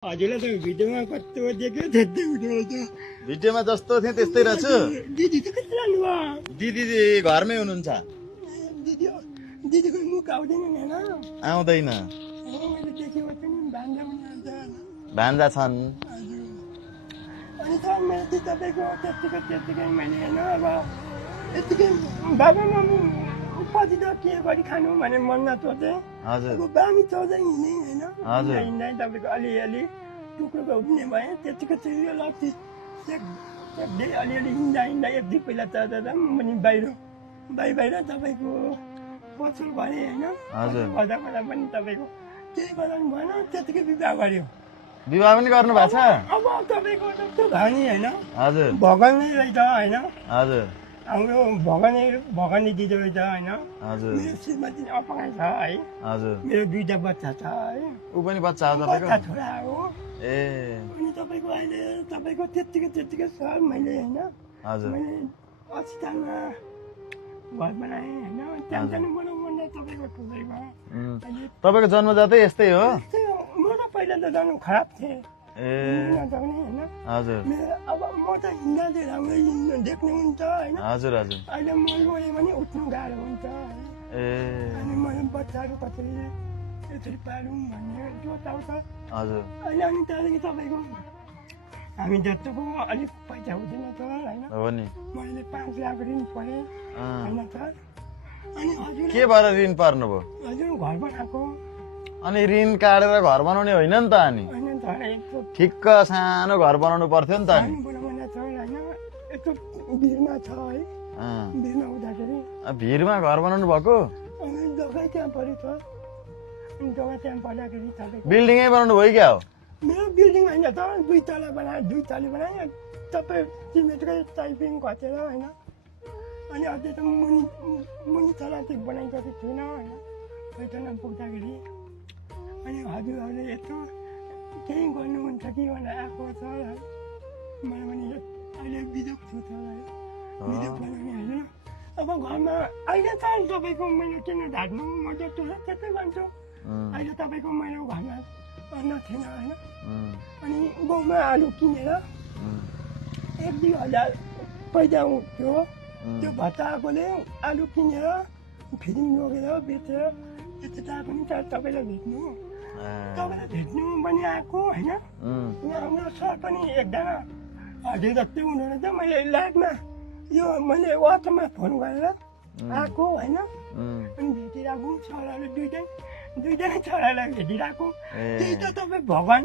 हजुरलाई त भिडियोमा कस्तो देख्यो त्यस्तै हुनुहुन्छ। भिडियोमा जस्तो थिएँ त्यस्तै रहेछु। दिदी चाहिँ कति जानुभयो? दिदी घरमै हुनुहुन्छ। दिदीको मुख आउँदैन होइन? आउँदैन। मैले देखेको थिएँ नि भान्जा पनि आउँछ। भान्जा छन्। हजुर। अनि त मैले चाहिँ तपाईँको त्यत्तिकै मैले होइन अब यत्तिकै बाबा मम्मी पछि त के गरी खानु भने मनमा सोचेँ। हजुर। अब बामी चौधै हिँड्ने होइन? हजुर। हिँड्दा तपाईँको अलिअलि टुक्रोको उठ्ने भएँ त्यतिको चाहिँ यो लप्ची अलिअलि हिँड्दा एक दुई पहिला चढ्दा म पनि बाहिर तपाईँको पसल गरेँ होइन? हजुर। गर्दा पनि तपाईँको केही गराउनु भएन त्यतिकै विवाह गऱ्यो। विवाह पनि गर्नु भएको छ? अब तपाईँको जस्तो भानी होइन? हजुर। भगवान नै रहेछ होइन? हजुर। हाम्रो भगवानले दिँदो रहेछ होइन? हजुर। मेरो श्रीमती अपङ्गै छ है? हजुर। मेरो दुईटा बच्चा छ है? ऊ पनि बच्चा हो तपाईँको? बच्चा छोरा हो। ए अनि तपाईँको अहिले तपाईँको त्यत्तिकै छ मैले होइन? हजुर। मैले 80 सालमा घर बनाएँ होइन? त्यहाँ बनाउँ भन्दा तपाईँको ठुलै भयो। अहिले तपाईँको जन्मजातै यस्तै हो? त्यही हो, म त पहिला त जानु खराब थिएँ। ए नजाउने होइन? हजुर। मेरो अब म त हिँड्दा चाहिँ राम्रो हिँड्नु देख्नु हुन्छ होइन? हजुर हजुर। अहिले म लोएँ भने उठ्नु गाह्रो हुन्छ है? ए अनि मैले बच्चाहरू कसरी यसरी पालौँ भन्ने जोत आउँछ। हजुर। अहिले अनि त्यहाँदेखि तपाईँको हामी जत्तिको अलिक पैसा हुँदैन त होइन? हो नि। मैले 5 लाख ऋण परेँ होइन त? अनि हजुर के भएर ऋण पर्नुभयो? हजुर घर बनाएको अनि ऋण काटेर घर बनाउने होइन नि त अनि? होइन त यस्तो ठिक्क सानो घर बनाउनु पर्थ्यो नि त अनि? सानो बनाउन छ होइन? यस्तो भिरमा छ है? भिरमा हुँदाखेरि भिरमा घर बनाउनु भएको? अनि जग्गै त्यहाँ पऱ्यो छ। अनि जग्गा त्यहाँ पर्दाखेरि तपाईँको बिल्डिङै बनाउनु भयो क्या हो? मेरो बिल्डिङ होइन त 2 तला बनाएँ 2 तले बनाएँ तपाईँ सिमेन्टकै टाइपिङ घटेर होइन? अनि अझै त मुनि तला चाहिँ बनाइसकेको छुइनँ होइन? पैसा पुग्दाखेरि अनि हजुरहरूले यस्तो केही गर्नुहुन्छ कि भनेर आएको छ है? मैले पनि अहिले बिजोग छु त है? बिजोग बनाउने होइन? अब घरमा अहिले त तपाईँको मैले किन ढाक्नु म जस्तो छ त्यस्तै भन्छु। अहिले तपाईँको मेरो घरमा अन्न थिएन होइन? अनि गाउँमा आलु किनेर 1-2 हजार पैसा थियो। त्यो भत्ता आएकोले आलु किनेर फिल्म लगेर बेचेर त्यता पनि तपाईँलाई भेट्नु पनि आएको होइन? यहाँ हाम्रो सर पनि एकजना हजुर जस्तै हुनुहुँदैछ। मैले लाइभमा यो मैले वाट्सएपमा फोन गरेर आएको होइन? अनि भेटिरहेको छोराले दुईजना छोरालाई भेटिरहेको त्यही त तपाईँ भगवान्